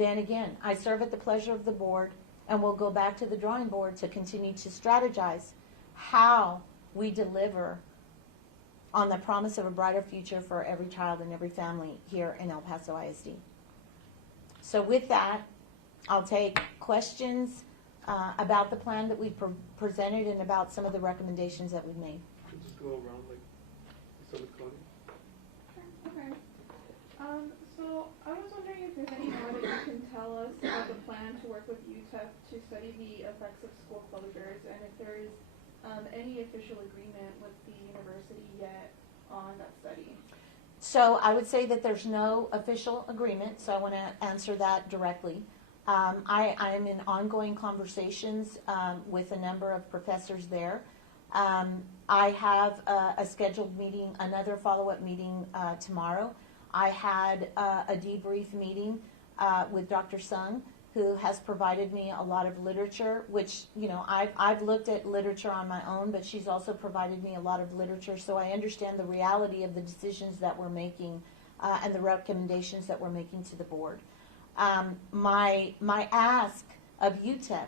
then again, I serve at the pleasure of the board, and we'll go back to the drawing board to continue to strategize how we deliver on the promise of a brighter future for every child and every family here in El Paso ISD. So with that, I'll take questions about the plan that we presented and about some of the recommendations that we've made. Just go around like so with Connie. Sure. Okay. So I was wondering if there's any more that you can tell us about the plan to work with UTEP to study the effects of school closures, and if there is any official agreement with the university yet on that study. So I would say that there's no official agreement, so I want to answer that directly. I am in ongoing conversations with a number of professors there. I have a scheduled meeting, another follow-up meeting tomorrow. I had a debrief meeting with Dr. Sung, who has provided me a lot of literature, which, you know, I've looked at literature on my own, but she's also provided me a lot of literature, so I understand the reality of the decisions that we're making and the recommendations that we're making to the board. My ask of UTEP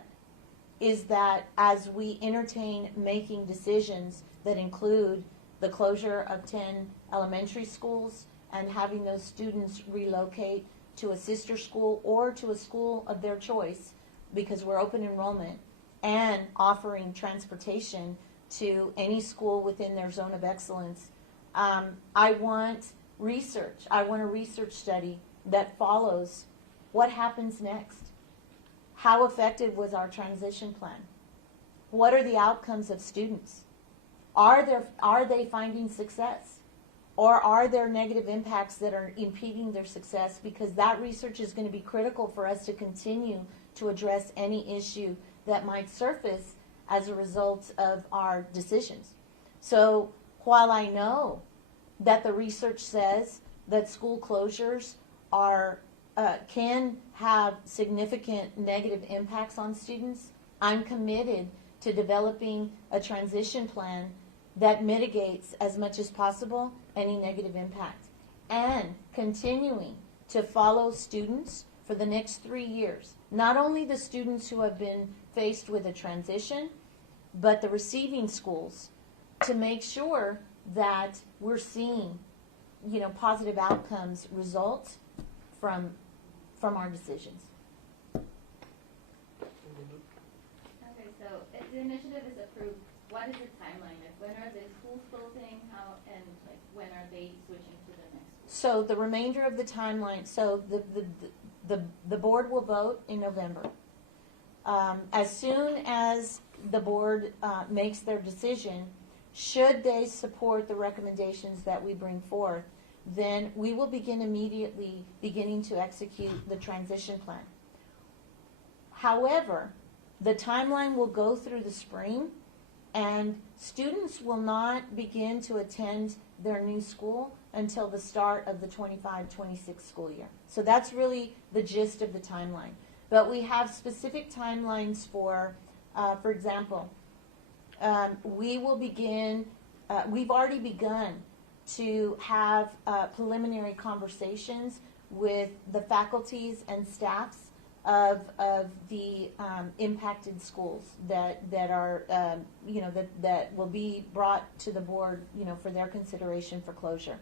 is that as we entertain making decisions that include the closure of 10 elementary schools and having those students relocate to a sister school or to a school of their choice because we're open enrollment, and offering transportation to any school within their zone of excellence, I want research. I want a research study that follows what happens next. How effective was our transition plan? What are the outcomes of students? Are they finding success? Or are there negative impacts that are impeding their success? Because that research is going to be critical for us to continue to address any issue that might surface as a result of our decisions. So while I know that the research says that school closures can have significant negative impacts on students, I'm committed to developing a transition plan that mitigates as much as possible any negative impact, and continuing to follow students for the next 3 years. Not only the students who have been faced with a transition, but the receiving schools, to make sure that we're seeing, you know, positive outcomes result from our decisions. Okay, so if the initiative is approved, what is the timeline? Like, when are the schools closing? How, and like, when are they switching to the next school? So the remainder of the timeline, so the board will vote in November. As soon as the board makes their decision, should they support the recommendations that we bring forth, then we will begin immediately to execute the transition plan. However, the timeline will go through the spring, and students will not begin to attend their new school until the start of the 25-26 school year. So that's really the gist of the timeline. But we have specific timelines for example, we will begin, we've already begun to have preliminary conversations with the faculties and staffs of the impacted schools that are that will be brought to the board, you know, for their consideration for closure,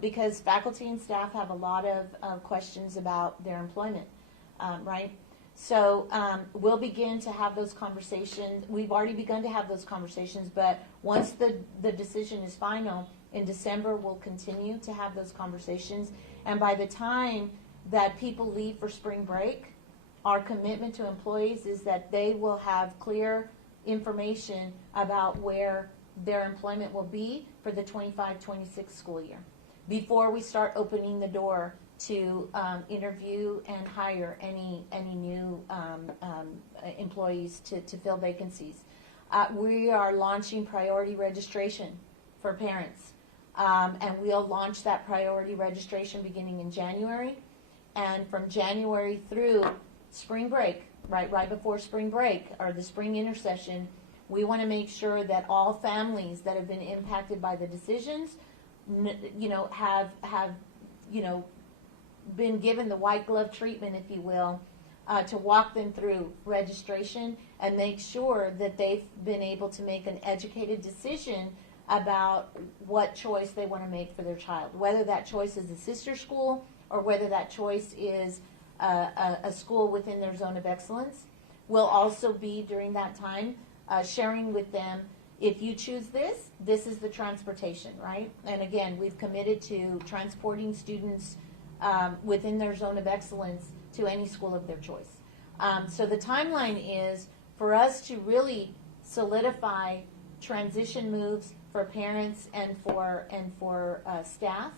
because faculty and staff have a lot of questions about their employment, right? So we'll begin to have those conversations. We've already begun to have those conversations, but once the decision is final in December, we'll continue to have those conversations, and by the time that people leave for spring break, our commitment to employees is that they will have clear information about where their employment will be for the 25-26 school year before we start opening the door to interview and hire any new employees to fill vacancies. We are launching priority registration for parents, and we'll launch that priority registration beginning in January. And from January through spring break, right before spring break or the spring intersession, we want to make sure that all families that have been impacted by the decisions, have been given the white glove treatment, if you will, to walk them through registration and make sure that they've been able to make an educated decision about what choice they want to make for their child, whether that choice is a sister school or whether that choice is a school within their zone of excellence. We'll also be, during that time, sharing with them, if you choose this, this is the transportation, right? And again, we've committed to transporting students within their zone of excellence to any school of their choice. So the timeline is for us to really solidify transition moves for parents and for staff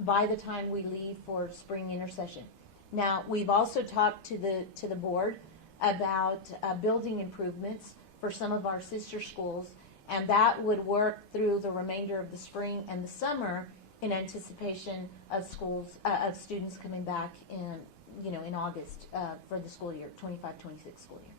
by the time we leave for spring intersession. Now, we've also talked to the board about building improvements for some of our sister schools, and that would work through the remainder of the spring and the summer in anticipation of students coming back in August for the school year, 25-26 school year.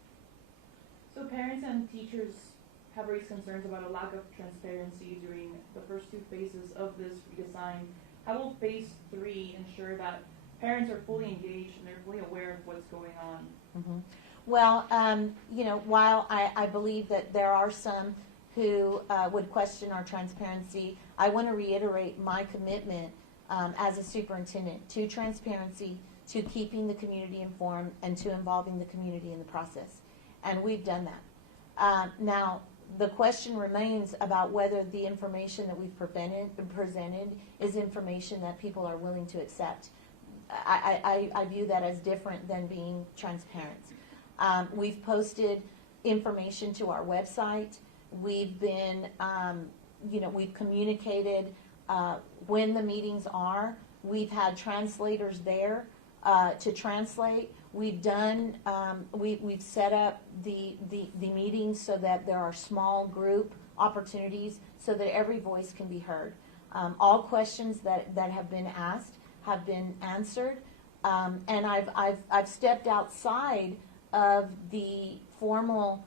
So parents and teachers have raised concerns about a lack of transparency during the first two phases of this redesign. How will phase 3 ensure that parents are fully engaged and they're fully aware of what's going on? Mm-hmm. Well, while I believe that there are some who would question our transparency, I want to reiterate my commitment as a superintendent to transparency, to keeping the community informed, and to involving the community in the process. And we've done that. Now, the question remains about whether the information that we've presented is information that people are willing to accept. I view that as different than being transparent. We've posted information to our website. We've been, we've communicated when the meetings are. We've had translators there to translate. We've done, we've set up the meetings so that there are small group opportunities so that every voice can be heard. All questions that have been asked have been answered, and I've stepped outside of the formal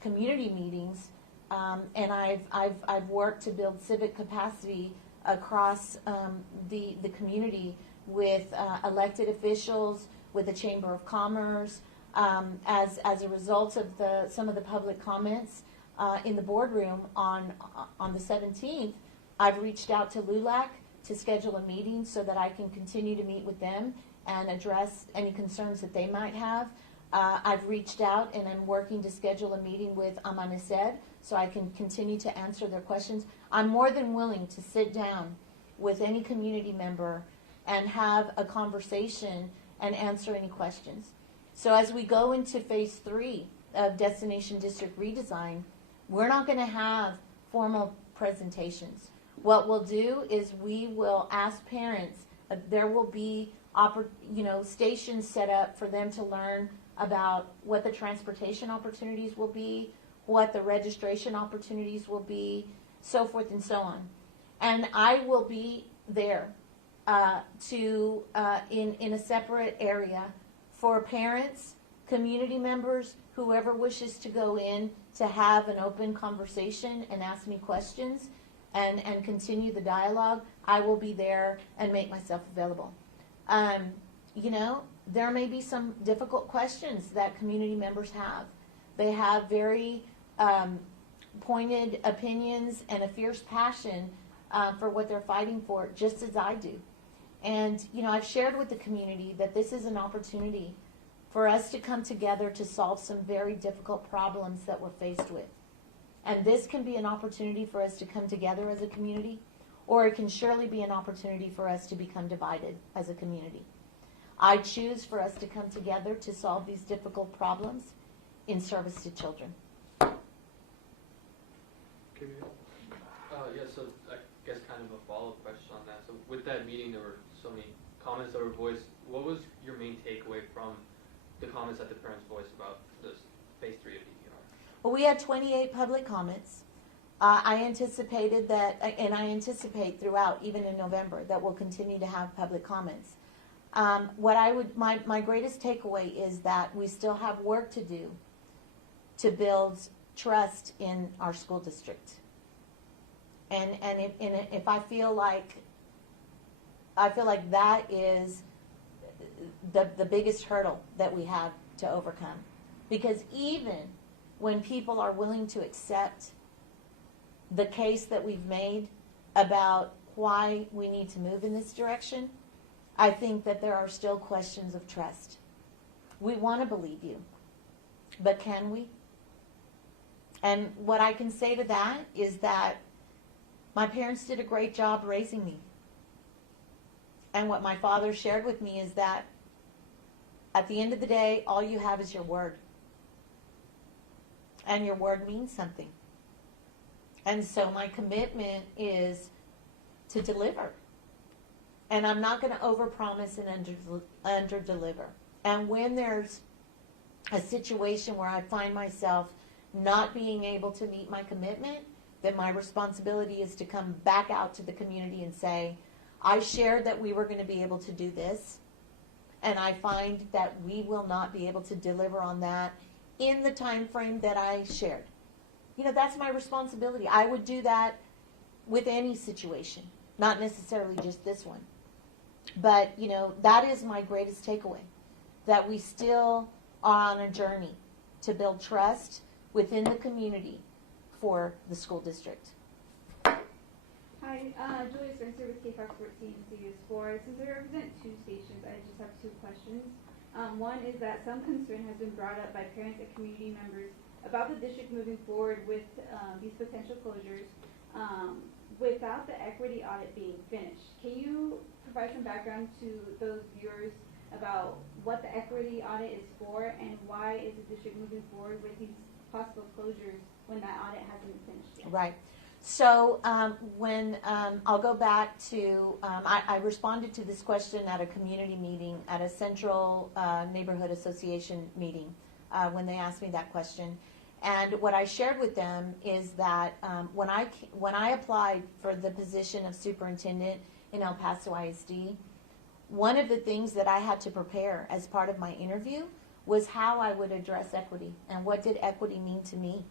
community meetings, and I've worked to build civic capacity across the community with elected officials, with the Chamber of Commerce, as a result of some of the public comments in the boardroom on the 17th. I've reached out to LULAC to schedule a meeting so that I can continue to meet with them and address any concerns that they might have. I've reached out and I'm working to schedule a meeting with Amanecer so I can continue to answer their questions. I'm more than willing to sit down with any community member and have a conversation and answer any questions. So as we go into phase 3 of Destination District Redesign, we're not going to have formal presentations. What we'll do is we will ask parents, there will be stations set up for them to learn about what the transportation opportunities will be, what the registration opportunities will be, so forth and so on. And I will be there in a separate area for parents, community members, whoever wishes to go in to have an open conversation and ask me questions and continue the dialogue. I will be there and make myself available. There may be some difficult questions that community members have. They have very pointed opinions and a fierce passion for what they're fighting for, just as I do. And, I've shared with the community that this is an opportunity for us to come together to solve some very difficult problems that we're faced with. And this can be an opportunity for us to come together as a community, or it can surely be an opportunity for us to become divided as a community. I choose for us to come together to solve these difficult problems in service to children. Okay. So I guess kind of a follow-up question on that. So with that meeting, there were so many comments that were voiced. What was your main takeaway from the comments that the parents voiced about this phase 3 of DPR? Well, we had 28 public comments. I anticipated that, and I anticipate throughout, even in November, that we'll continue to have public comments. My greatest takeaway is that we still have work to do to build trust in our school district. And if I feel like I feel like that is the biggest hurdle that we have to overcome. Because even when people are willing to accept the case that we've made about why we need to move in this direction, I think that there are still questions of trust. We want to believe you, but can we? And what I can say to that is that my parents did a great job raising me. And what my father shared with me is that at the end of the day, all you have is your word. And your word means something. And so my commitment is to deliver. And I'm not going to overpromise and underdeliver. And when there's a situation where I find myself not being able to meet my commitment, then my responsibility is to come back out to the community and say, I shared that we were going to be able to do this, and I find that we will not be able to deliver on that in the time frame that I shared. You know, that's my responsibility. I would do that with any situation, not necessarily just this one. But, you know, that is my greatest takeaway, that we still are on a journey to build trust within the community for the school district. Hi, Julia Spencer with KFOX 14 Studios 4. Since I represent two stations, I just have two questions. One is that some concern has been brought up by parents and community members about the district moving forward with these potential closures without the equity audit being finished. Can you provide some background to those viewers about what the equity audit is for and why is the district moving forward with these possible closures when that audit hasn't been finished yet? Right. So when I'll go back to, I responded to this question at a community meeting, at a Central Neighborhood Association meeting, when they asked me that question. And what I shared with them is that when I applied for the position of superintendent in El Paso ISD, one of the things that I had to prepare as part of my interview was how I would address equity and what did equity mean to me.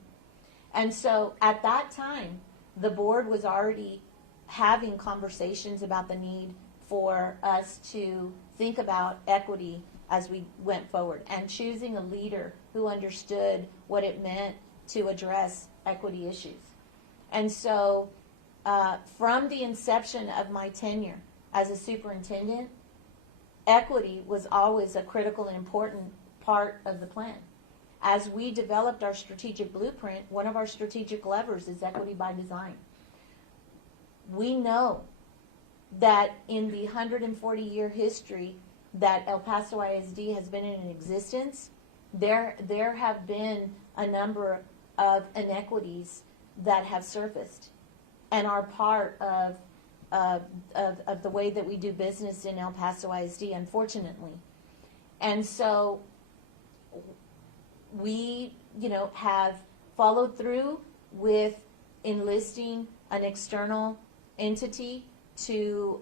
And so at that time, the board was already having conversations about the need for us to think about equity as we went forward and choosing a leader who understood what it meant to address equity issues. And so from the inception of my tenure as a superintendent, equity was always a critical and important part of the plan. As we developed our strategic blueprint, one of our strategic levers is equity by design. We know that in the 140-year history that El Paso ISD has been in existence, there have been a number of inequities that have surfaced and are part of the way that we do business in El Paso ISD, unfortunately. And so we, have followed through with enlisting an external entity to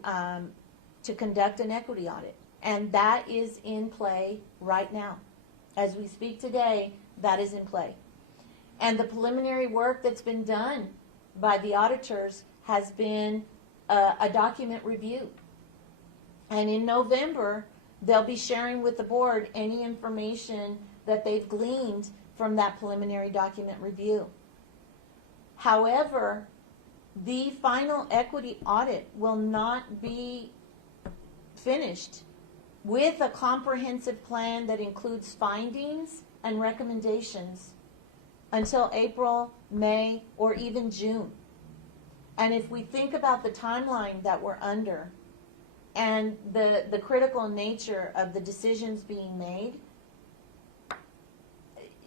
conduct an equity audit. And that is in play right now. As we speak today, that is in play. And the preliminary work that's been done by the auditors has been a document review. And in November, they'll be sharing with the board any information that they've gleaned from that preliminary document review. However, the final equity audit will not be finished with a comprehensive plan that includes findings and recommendations until April, May, or even June. And if we think about the timeline that we're under and the critical nature of the decisions being made,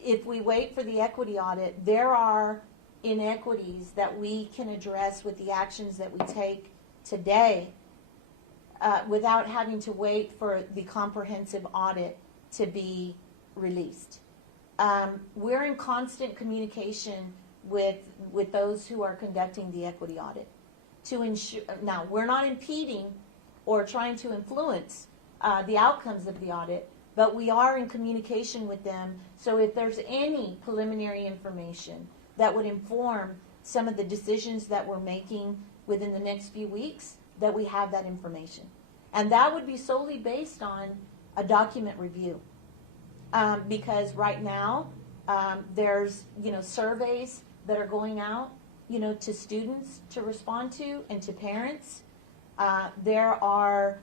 if we wait for the equity audit, there are inequities that we can address with the actions that we take today without having to wait for the comprehensive audit to be released. We're in constant communication with those who are conducting the equity audit to ensure. Now, we're not impeding or trying to influence the outcomes of the audit, but we are in communication with them. So if there's any preliminary information that would inform some of the decisions that we're making within the next few weeks, that we have that information. And that would be solely based on a document review. Because right now, there's, surveys that are going out, to students to respond to and to parents. There are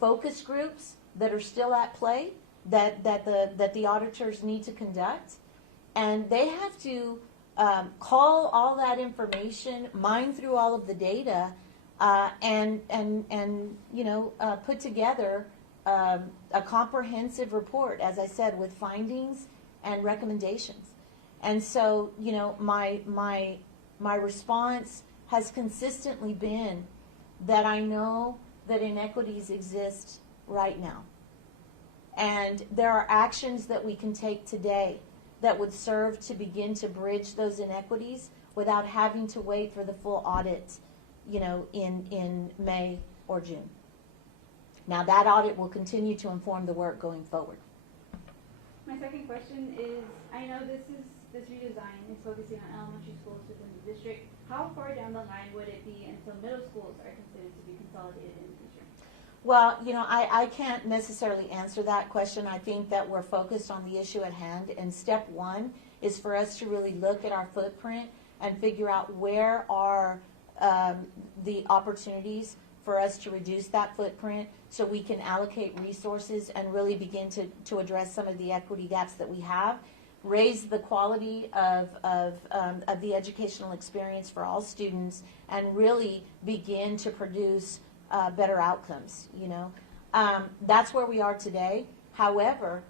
focus groups that are still at play that the auditors need to conduct. And they have to call all that information, mine through all of the data, and put together a comprehensive report, as I said, with findings and recommendations. And so, my response has consistently been that I know that inequities exist right now. And there are actions that we can take today that would serve to begin to bridge those inequities without having to wait for the full audit, in May or June. Now, that audit will continue to inform the work going forward. My second question is, I know this redesign is focusing on elementary schools within the district. How far down the line would it be until middle schools are considered to be consolidated in the future? Well, I can't necessarily answer that question. I think that we're focused on the issue at hand, and step one is for us to really look at our footprint and figure out where are the opportunities for us to reduce that footprint so we can allocate resources and really begin to address some of the equity gaps that we have, raise the quality of the educational experience for all students, and really begin to produce better outcomes. That's where we are today. However,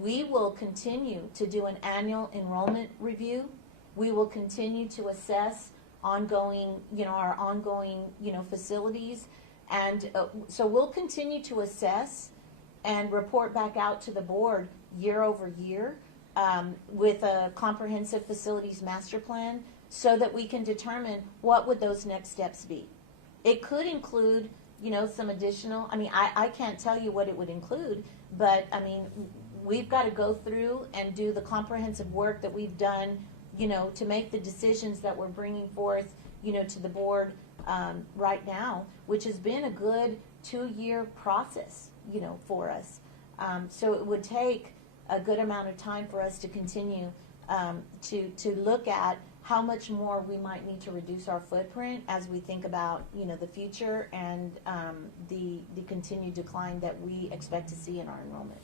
we will continue to do an annual enrollment review. We will continue to assess our ongoing facilities, and so we'll continue to assess and report back out to the board year over year with a comprehensive facilities master plan, so that we can determine what would those next steps be. It could include, some additional, I can't tell you what it would include, but we've got to go through and do the comprehensive work that we've done, to make the decisions that we're bringing forth, to the board right now, which has been a good 2-year process, for us. So it would take a good amount of time for us to continue to look at how much more we might need to reduce our footprint as we think about, the future and the continued decline that we expect to see in our enrollment.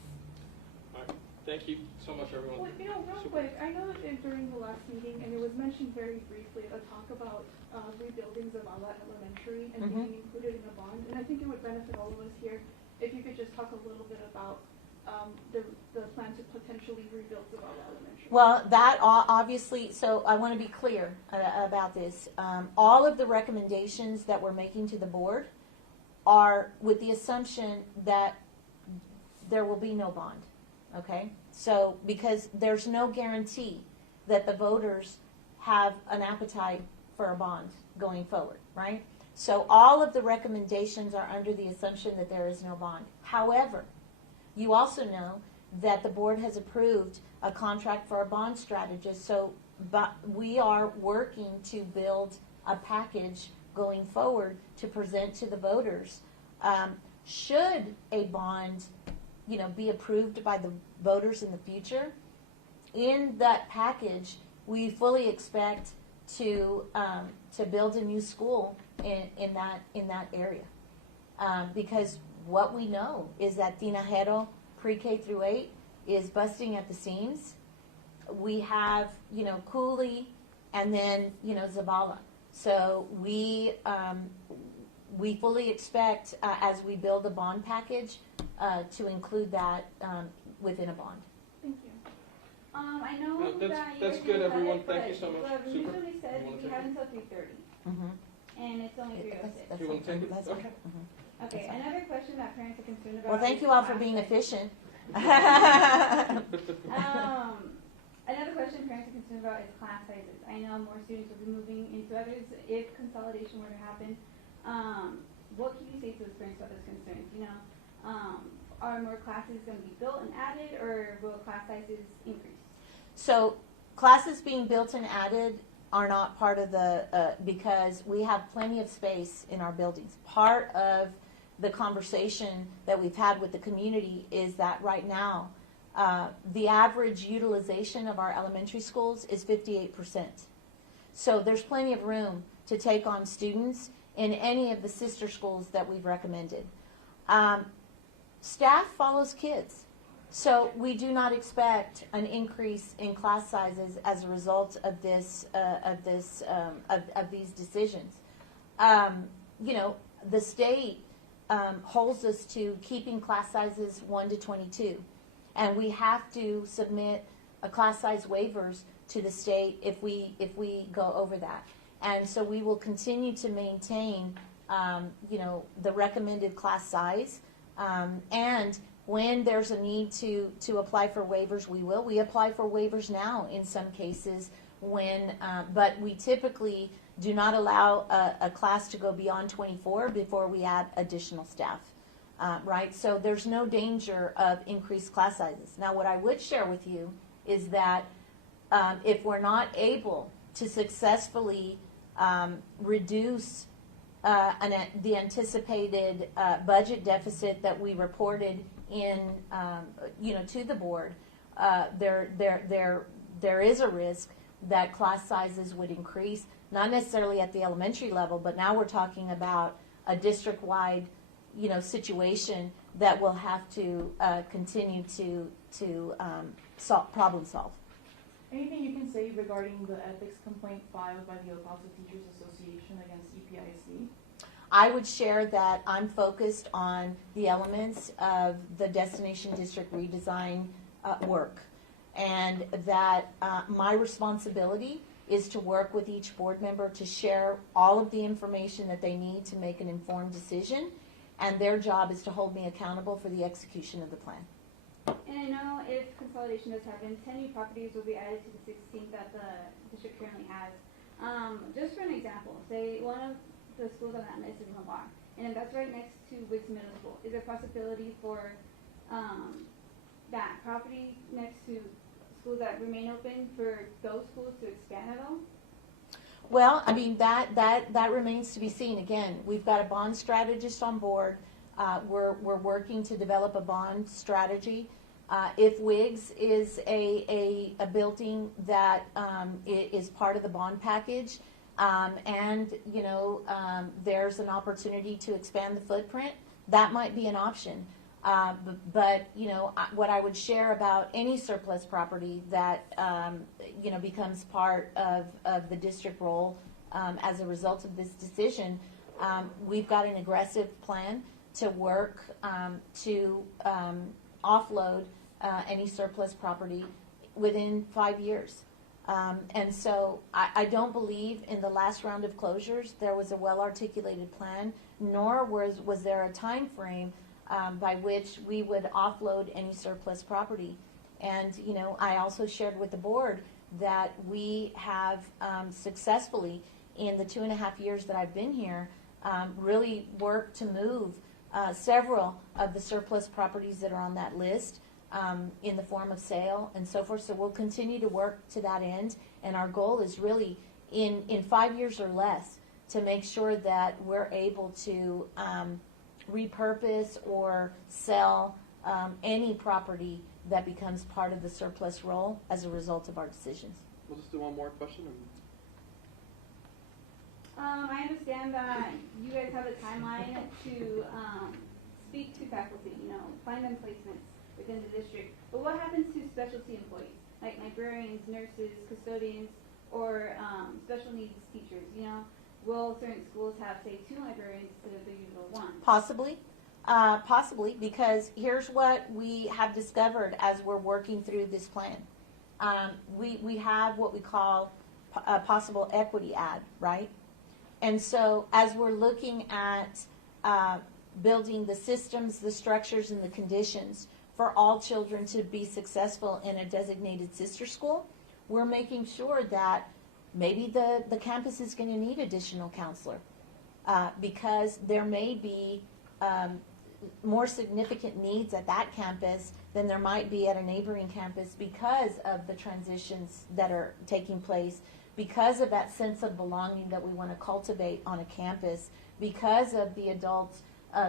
All right. Thank you so much, everyone. Well, real quick, I know that during the last meeting, and it was mentioned very briefly, a talk about rebuilding Zavala Elementary and being included in a bond. And I think it would benefit all of us here if you could just talk a little bit about the plan to potentially rebuild Zavala Elementary. Well, that obviously, so I want to be clear about this. All of the recommendations that we're making to the board are with the assumption that there will be no bond, okay? So, because there's no guarantee that the voters have an appetite for a bond going forward, right? So all of the recommendations are under the assumption that there is no bond. However, you also know that the board has approved a contract for a bond strategist, so we are working to build a package going forward to present to the voters. Should a bond, be approved by the voters in the future, in that package, we fully expect to build a new school in that area, because what we know is that Tinajero pre-K through 8 is busting at the seams. We have, Cooley and then, Zavala. So we fully expect, as we build a bond package, to include that within a bond. Thank you. I know That's good, everyone. Thank you so much. We Super. usually said we have until 3:30, and it's only 3:06. You want to take it? That's Okay. Okay, another question that parents are concerned about. Well, thank is you all for class being sizes. efficient. Another question parents are concerned about is class sizes. I know more students will be moving into others if consolidation were to happen. What can you say to those parents about those concerns? Are more classes going to be built and added, or will class sizes increase? So classes being built and added are not part of the, because we have plenty of space in our buildings. Part of the conversation that we've had with the community is that right now, the average utilization of our elementary schools is 58%. So there's plenty of room to take on students in any of the sister schools that we've recommended. Staff follows kids. So we do not expect an increase in class sizes as a result of these decisions. The state holds us to keeping class sizes 1 to 22, and we have to submit a class size waivers to the state if we go over that. And so we will continue to maintain, the recommended class size, and when there's a need to apply for waivers, we will. We apply for waivers now in some cases but we typically do not allow a class to go beyond 24 before we add additional staff, right? So there's no danger of increased class sizes. Now, what I would share with you is that if we're not able to successfully reduce the anticipated budget deficit that we reported to the board, there is a risk that class sizes would increase, not necessarily at the elementary level, but now we're talking about a district-wide, situation that will have to continue to problem solve. Anything you can say regarding the ethics complaint filed by the El Paso Teachers Association against EPISD? I would share that I'm focused on the elements of the destination district redesign work, and that my responsibility is to work with each board member to share all of the information that they need to make an informed decision, and their job is to hold me accountable for the execution of the plan. And I know if consolidation does happen, 10 new properties will be added to the 16 that the district currently has. Just for an example, say one of the schools on that list is Lamar, and if that's right next to Wicks Middle School, is there a possibility for that property next to schools that remain open for those schools to expand at all? Well, I mean, that remains to be seen. Again, we've got a bond strategist on board. We're working to develop a bond strategy. If Wiggs is a building that is part of the bond package, and there's an opportunity to expand the footprint, that might be an option. But what I would share about any surplus property that becomes part of the district role as a result of this decision, we've got an aggressive plan to work to offload any surplus property within 5 years. And so I don't believe in the last round of closures there was a well-articulated plan, nor was there a time frame by which we would offload any surplus property. And, I also shared with the board that we have successfully, in the 2.5 years that I've been here, really worked to move several of the surplus properties that are on that list in the form of sale and so forth. So we'll continue to work to that end, and our goal is really in 5 years or less to make sure that we're able to repurpose or sell any property that becomes part of the surplus role as a result of our decisions. We'll just do one more question. I understand that you guys have a timeline to speak to faculty, find them placements within the district. But what happens to specialty employees, like librarians, nurses, custodians, or special needs teachers? Will certain schools have, say, 2 librarians instead of the usual 1? Possibly, because here's what we have discovered as we're working through this plan. We have what we call a possible equity add, right? And so as we're looking at building the systems, the structures, and the conditions for all children to be successful in a designated sister school, we're making sure that maybe the campus is going to need additional counselor because there may be more significant needs at that campus than there might be at a neighboring campus because of the transitions that are taking place, because of that sense of belonging that we want to cultivate on a campus, because of the adults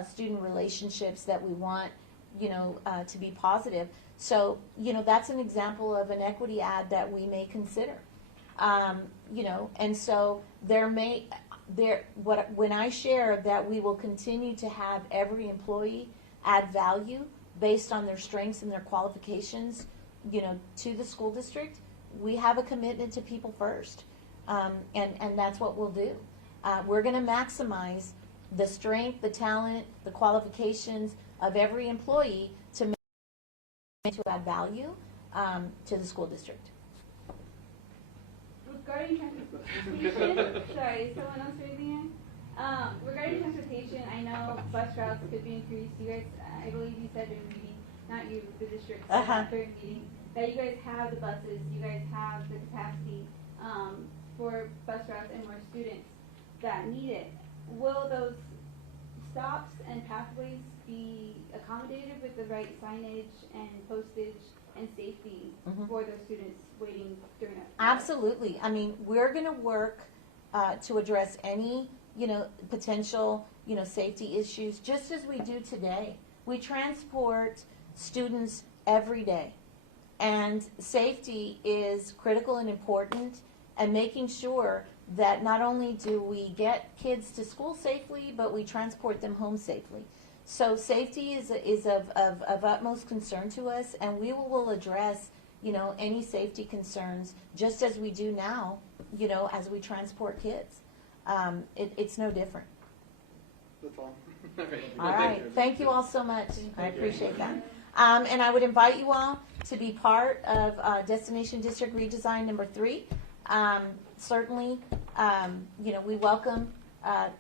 student relationships that we want, to be positive. So, that's an example of an equity ad that we may consider. And so when I share that we will continue to have every employee add value based on their strengths and their qualifications, to the school district, we have a commitment to people first. And that's what we'll do. We're going to maximize the strength, the talent, the qualifications of every employee to add value to the school district. Regarding transportation, sorry, someone else raising it? Regarding transportation, I know bus routes could be increased. You guys, I believe you said during the meeting, not you, the district, during the meeting, that you guys have the buses, you guys have the capacity for bus routes and more students that need it. Will those stops and pathways be accommodated with the right signage and postage and safety for those students waiting during that? Absolutely. I mean, we're going to work to address any, potential, safety issues, just as we do today. We transport students every day, and safety is critical and important, and making sure that not only do we get kids to school safely, but we transport them home safely. So safety is of utmost concern to us, and we will address, any safety concerns just as we do now, as we transport kids. It's no different. That's all. All right. Thank you all so much. I appreciate that. And I would invite you all to be part of Destination District Redesign number 3. Certainly, we welcome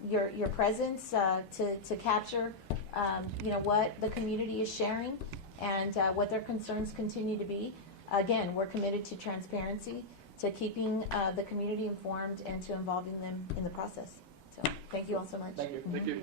your presence to capture, what the community is sharing and what their concerns continue to be. Again, we're committed to transparency, to keeping the community informed, and to involving them in the process. So, thank you all so much. Thank you. Thank you.